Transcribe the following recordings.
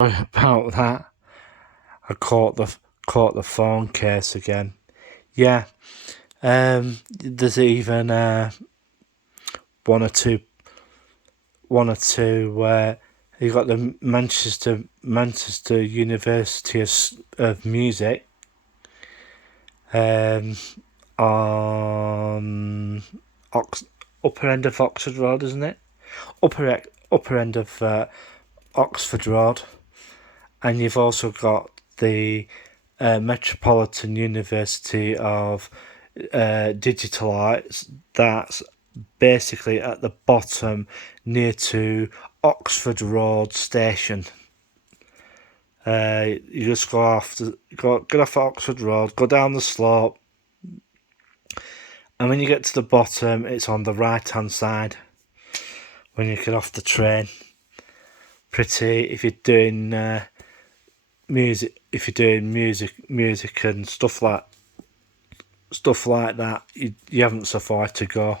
About that. I caught the phone case again. Yeah. There's even one or two. You got the Manchester University of Music. On upper end of Oxford Road, isn't it? Upper end of Oxford Road, and you've also got the Metropolitan University of Digital Arts. That's basically at the bottom, near to Oxford Road Station. You just go get off Oxford Road, go down the slope, and when you get to the bottom, it's on the right hand side. When you get off the train, pretty. If you're doing music and stuff like that, you haven't so far to go.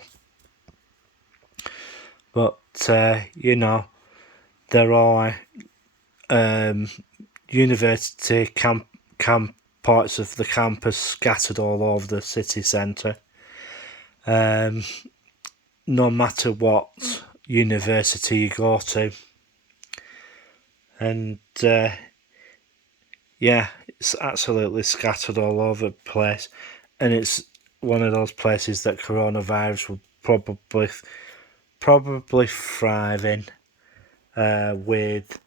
But there are university camp parts of the campus scattered all over the city centre. No matter what university you go to, and it's absolutely scattered all over the place, and it's one of those places that coronavirus will probably thrive in, with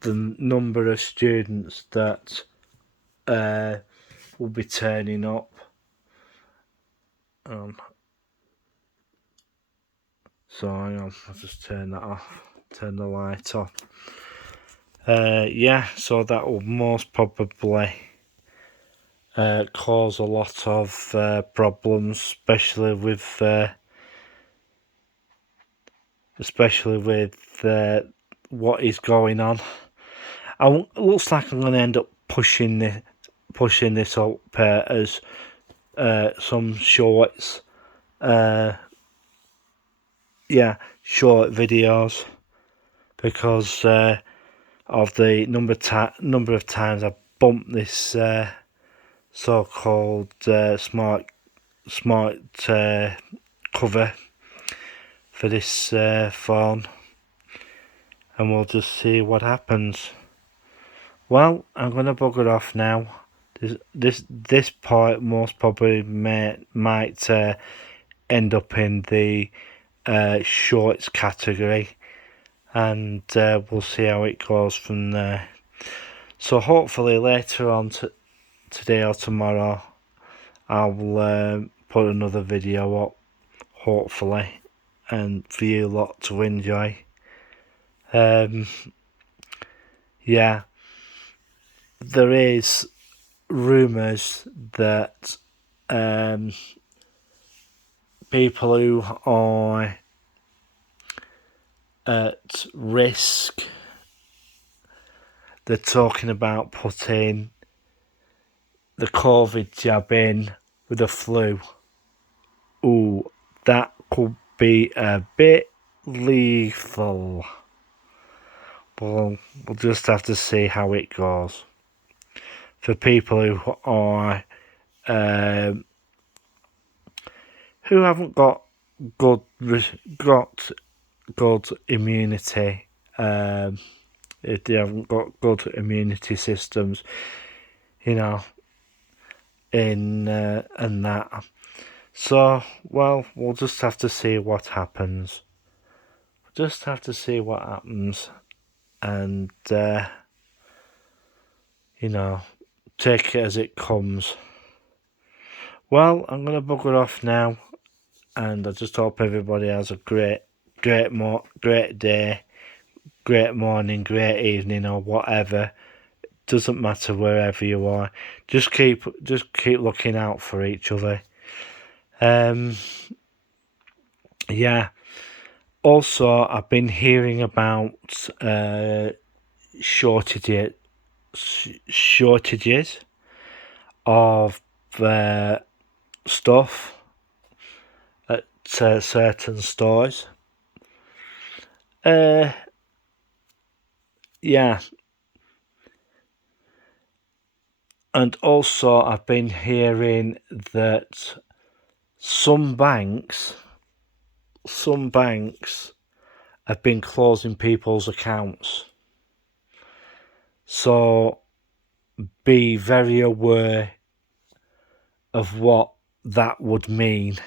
the number of students that will be turning up. So hang on, I'll just turn that off, turn the light off. So that will most probably cause a lot of problems, especially with what is going on. It looks like I'm going to end up pushing this up as some shorts. Short videos, because of the number of times I bumped this so-called smart cover for this phone, and we'll just see what happens. Well, I'm gonna bugger off now. This part most probably might end up in the shorts category, and we'll see how it goes from there. So hopefully later on today or tomorrow, I'll put another video up, hopefully, and for you lot to enjoy. There is rumours that people who are at risk, they're talking about putting the COVID jab in with the flu. Ooh, that could be a bit lethal. Well, we'll just have to see how it goes. For people who are who haven't got good immunity, if they haven't got good immunity systems, and that. So, well, we'll just have to see what happens. And take it as it comes. Well, I'm gonna bugger off now, and I just hope everybody has a great day, great morning, great evening, or whatever. Doesn't matter wherever you are. Just keep looking out for each other. Also, I've been hearing about shortages of stuff at certain stores. And also, I've been hearing that some banks have been closing people's accounts. So be very aware of what that would mean.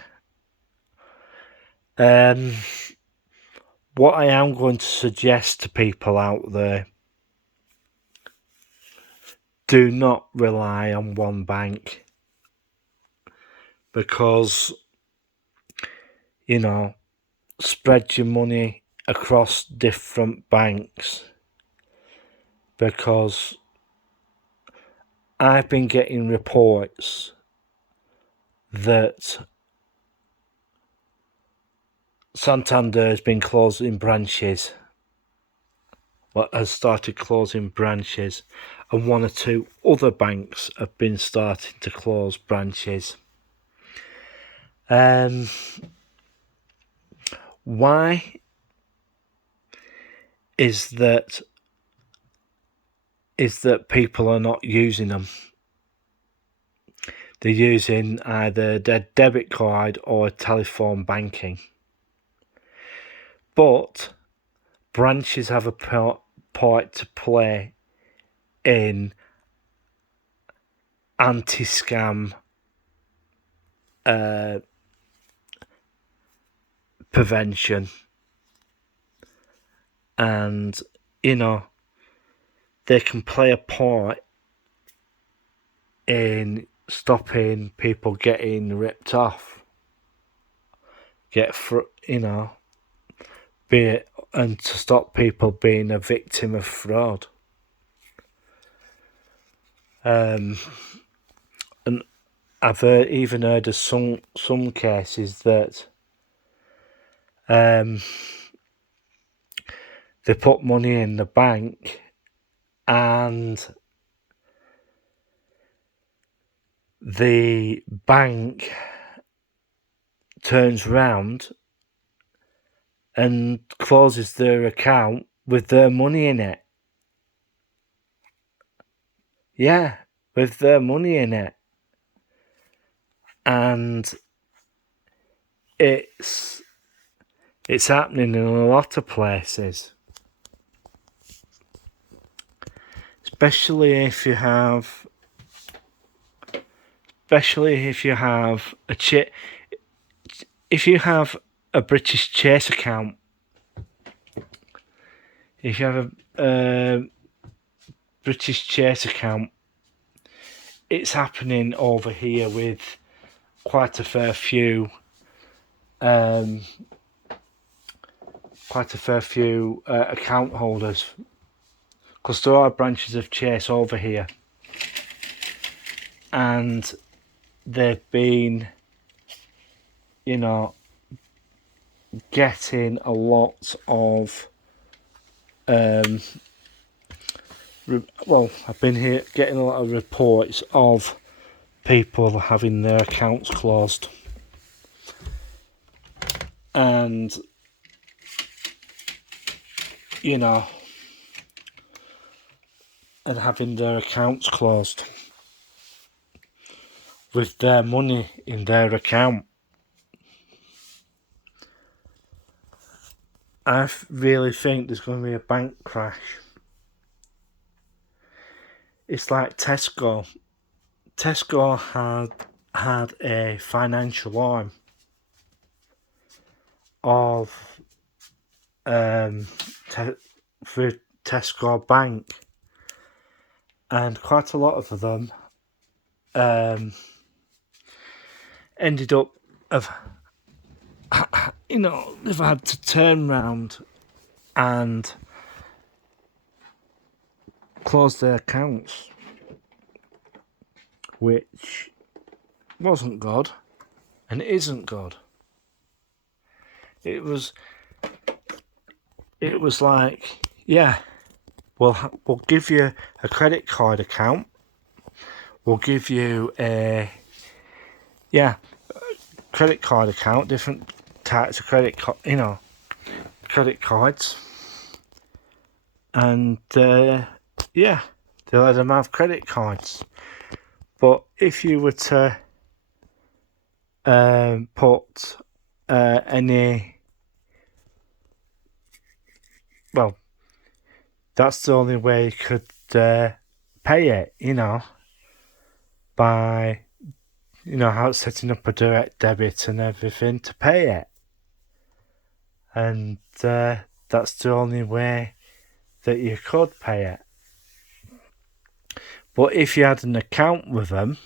What I am going to suggest to people out there, do not rely on one bank, because, you know, spread your money across different banks, because I've been getting reports that Santander has been closing branches, has started closing branches, and one or two other banks have been starting to close branches. Why is that people are not using them? They're using either their debit card or telephone banking. But branches have a part to play in anti-scam prevention, and you know, they can play a part in stopping people getting ripped off, and to stop people being a victim of fraud. And I've even heard of some cases that they put money in the bank and the bank turns round and closes their account with their money in it. Yeah, with their money in it. And it's happening in a lot of places. Especially if you have a British Chase account. If you have a British Chase account, it's happening over here with quite a fair few account holders, because there are branches of Chase over here, and they've been, getting a lot of I've been here getting a lot of reports of people having their accounts closed, and having their accounts closed with their money in their account. I really think there's going to be a bank crash. It's like Tesco. Tesco had a financial arm of for Tesco Bank, and quite a lot of them ended up they've had to turn round and close their accounts, which wasn't good, and it isn't good. It was like, yeah, we'll give you a credit card account, we'll give you a credit card account, different types of credit cards, and they let them have credit cards. But if you were to put any, well, that's the only way you could pay it, by, how setting up a direct debit and everything to pay it. And that's the only way that you could pay it. But if you had an account with them,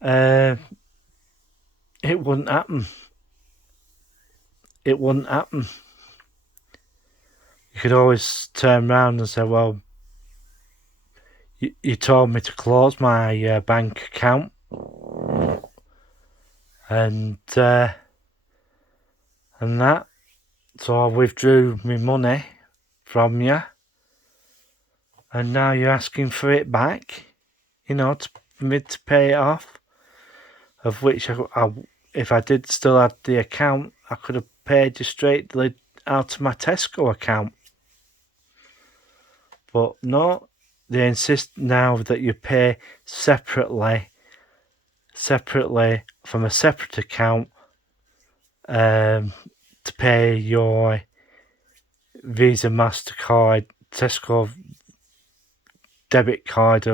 it wouldn't happen. It wouldn't happen. You could always turn around and say, well, you told me to close my bank account, and that, so I withdrew my money from you, and now you're asking for it back, for me to pay it off, of which if I did still have the account, I could have paid you straight out of my Tesco account. But no, they insist now that you pay separately from a separate account to pay your Visa, MasterCard, Tesco debit card,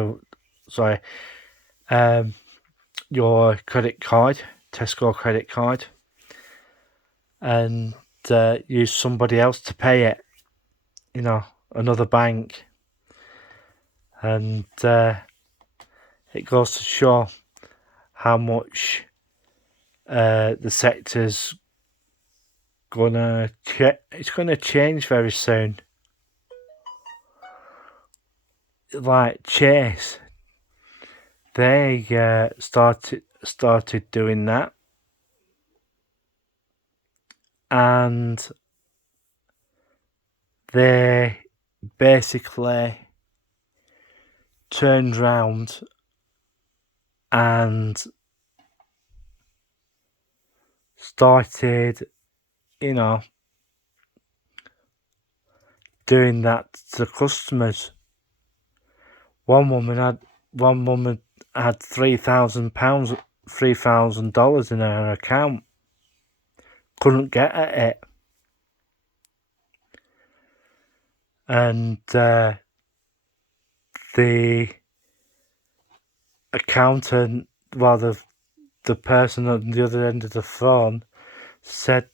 your credit card, Tesco credit card, and use somebody else to pay it, another bank. And it goes to show how much the sector's it's gonna change very soon. Like Chase, they started doing that, and they basically turned round and started, doing that to customers. One woman had $3,000 in her account. Couldn't get at it, and the accountant, well, the person on the other end of the phone said,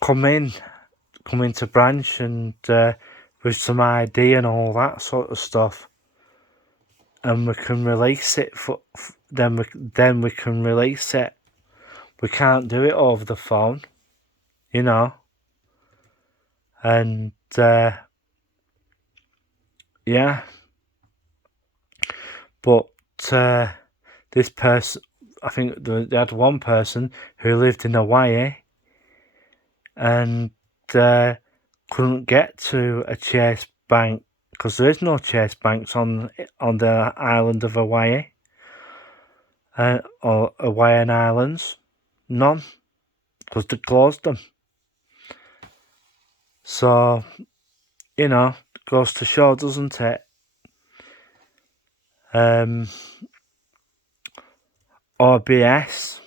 come into branch and with some ID and all that sort of stuff, and we can release it then we can release it. We can't do it over the phone, and yeah. But this person, I think they had one person who lived in Hawaii and couldn't get to a Chase bank because there is no Chase banks on the island of Hawaii or Hawaiian Islands. None, because they closed them. So, goes to show, doesn't it? RBS,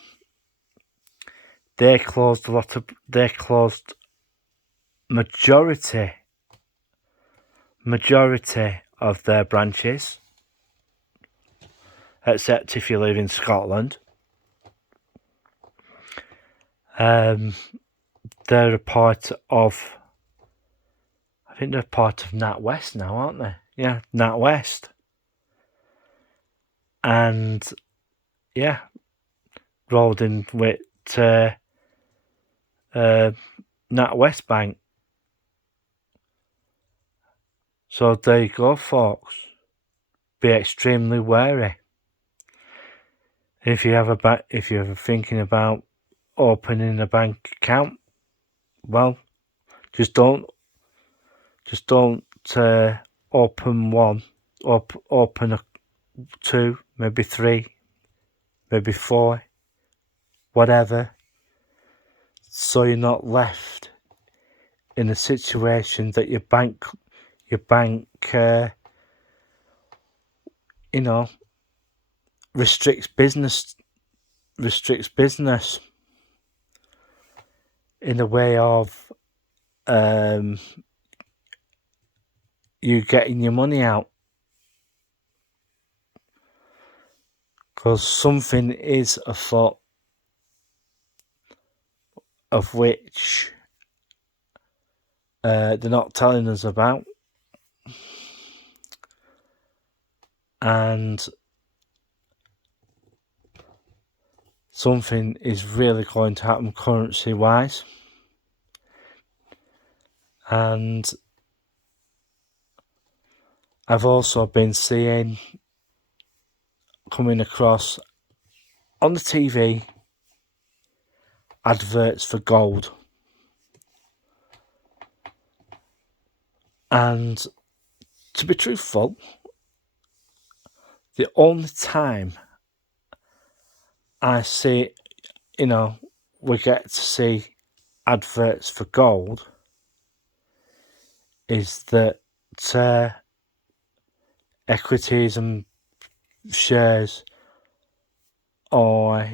they closed majority of their branches, except if you live in Scotland. They're a part of, I think they're part of NatWest now, aren't they? Yeah, NatWest. And yeah, rolled in with NatWest Bank. So there you go, folks. Be extremely wary. If you're thinking about opening a bank account, well, just don't open one, open 2, maybe 3, maybe 4, whatever, so you're not left in a situation that your bank restricts business in the way of you getting your money out, because something is afoot of which they're not telling us about, and something is really going to happen currency wise. And I've also been coming across on the TV adverts for gold. And to be truthful, the only time I see, we get to see adverts for gold is that equities and shares, or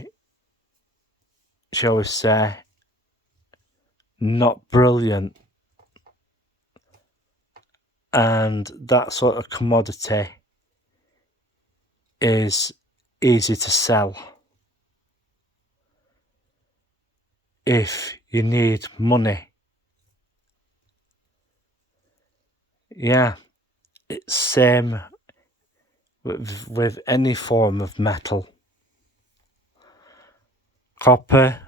shall we say, not brilliant, and that sort of commodity is easy to sell. If you need money, it's same with any form of metal. Copper,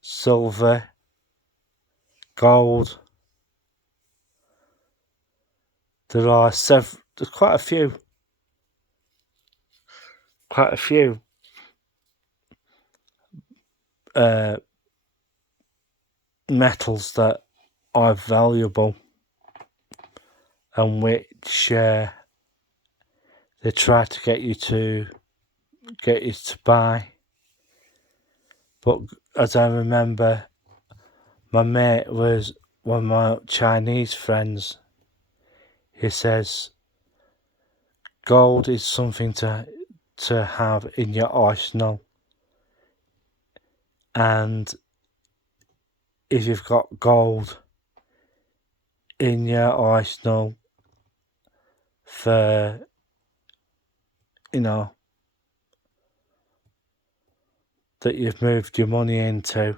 silver, gold. There's quite a few metals that are valuable and which they try to get you to buy. But as I remember, my mate was one of my Chinese friends. He says gold is something to have in your arsenal, and if you've got gold in your arsenal for that you've moved your money into,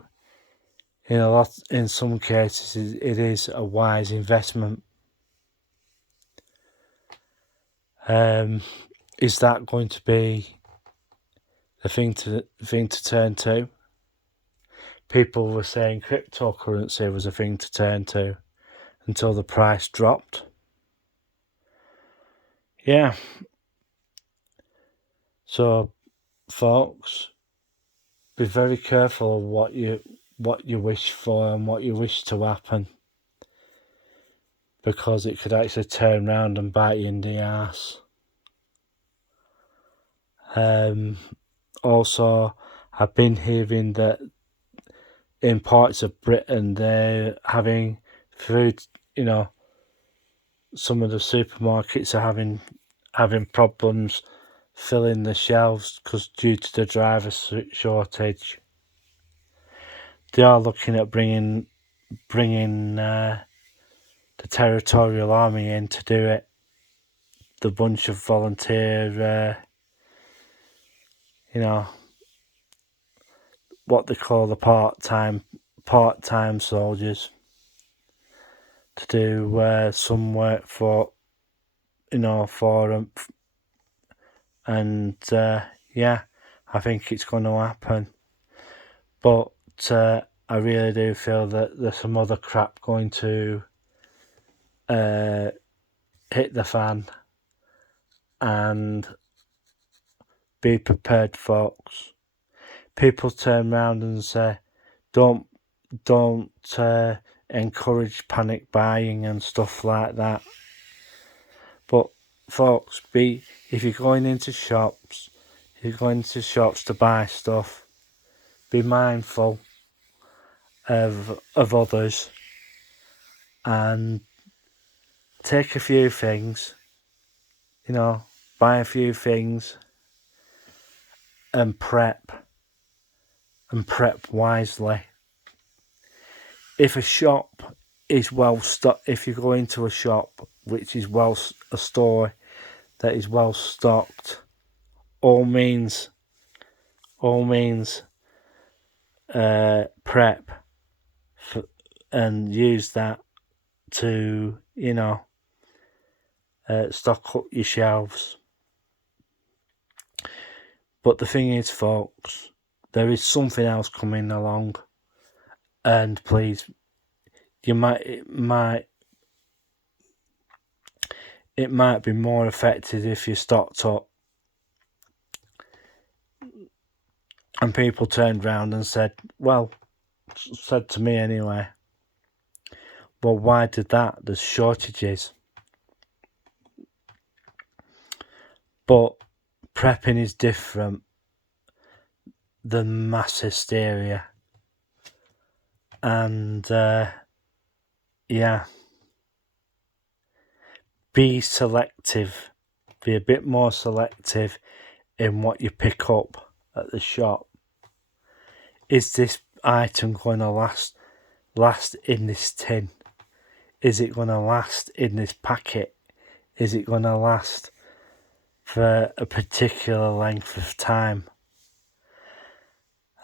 in some cases it is a wise investment. Is that going to be the thing to turn to? People were saying cryptocurrency was a thing to turn to until the price dropped. Yeah. So, folks, be very careful of what you wish for and what you wish to happen, because it could actually turn around and bite you in the ass. Also, I've been hearing that in parts of Britain they're having food, some of the supermarkets are having problems filling the shelves due to the driver shortage. They are looking at bringing the Territorial Army in to do it. The bunch of volunteer, what they call the part-time soldiers, to do some work for them. And I think it's going to happen. But I really do feel that there's some other crap going to hit the fan, and be prepared, folks. People turn around and say, don't encourage panic buying and stuff like that. But folks, if you're going into shops to buy stuff, be mindful of others, and take a few things buy a few things and prep wisely. If a shop is well stocked, if you go into a shop which is a store that is well stocked, all means prep and use that to stock up your shelves. But the thing is, folks, there is something else coming along, and please, it might be more effective if you stocked up. And people turned round and said to me anyway, well, why did that? There's shortages. But prepping is different than mass hysteria. And, be selective. Be a bit more selective in what you pick up at the shop. Is this item going to last in this tin? Is it going to last in this packet? Is it going to last for a particular length of time?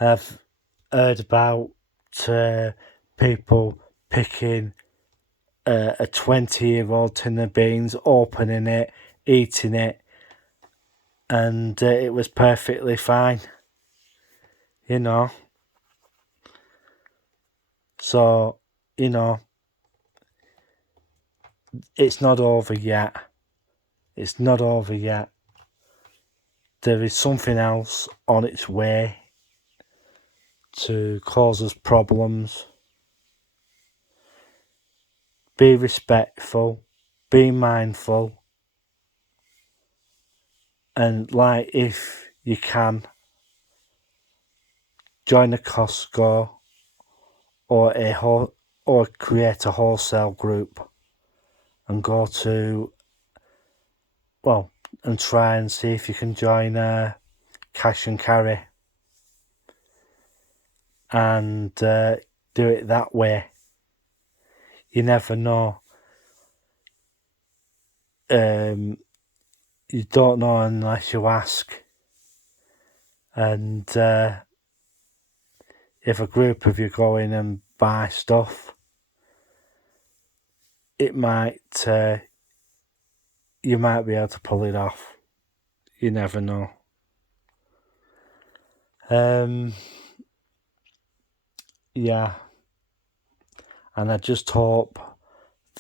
I've heard about people picking a 20-year-old tin of beans, opening it, eating it, and it was perfectly fine. So, it's not over yet. It's not over yet. There is something else on its way to cause us problems. Be respectful, be mindful, and if you can, join a Costco or create a wholesale group and go to and try and see if you can join cash and carry and do it that way. You never know. You don't know unless you ask. And if a group of you go in and buy stuff, you might be able to pull it off. You never know. And I just hope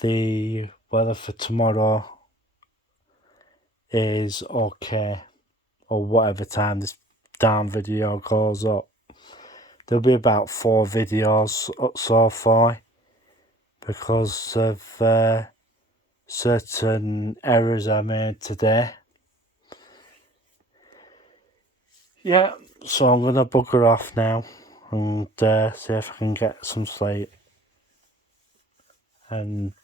the weather for tomorrow is okay, or whatever time this damn video goes up. There'll be about 4 videos so far because of certain errors I made today. Yeah, so I'm gonna bugger off now and see if I can get some sleep. And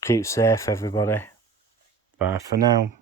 keep safe, everybody. Bye for now.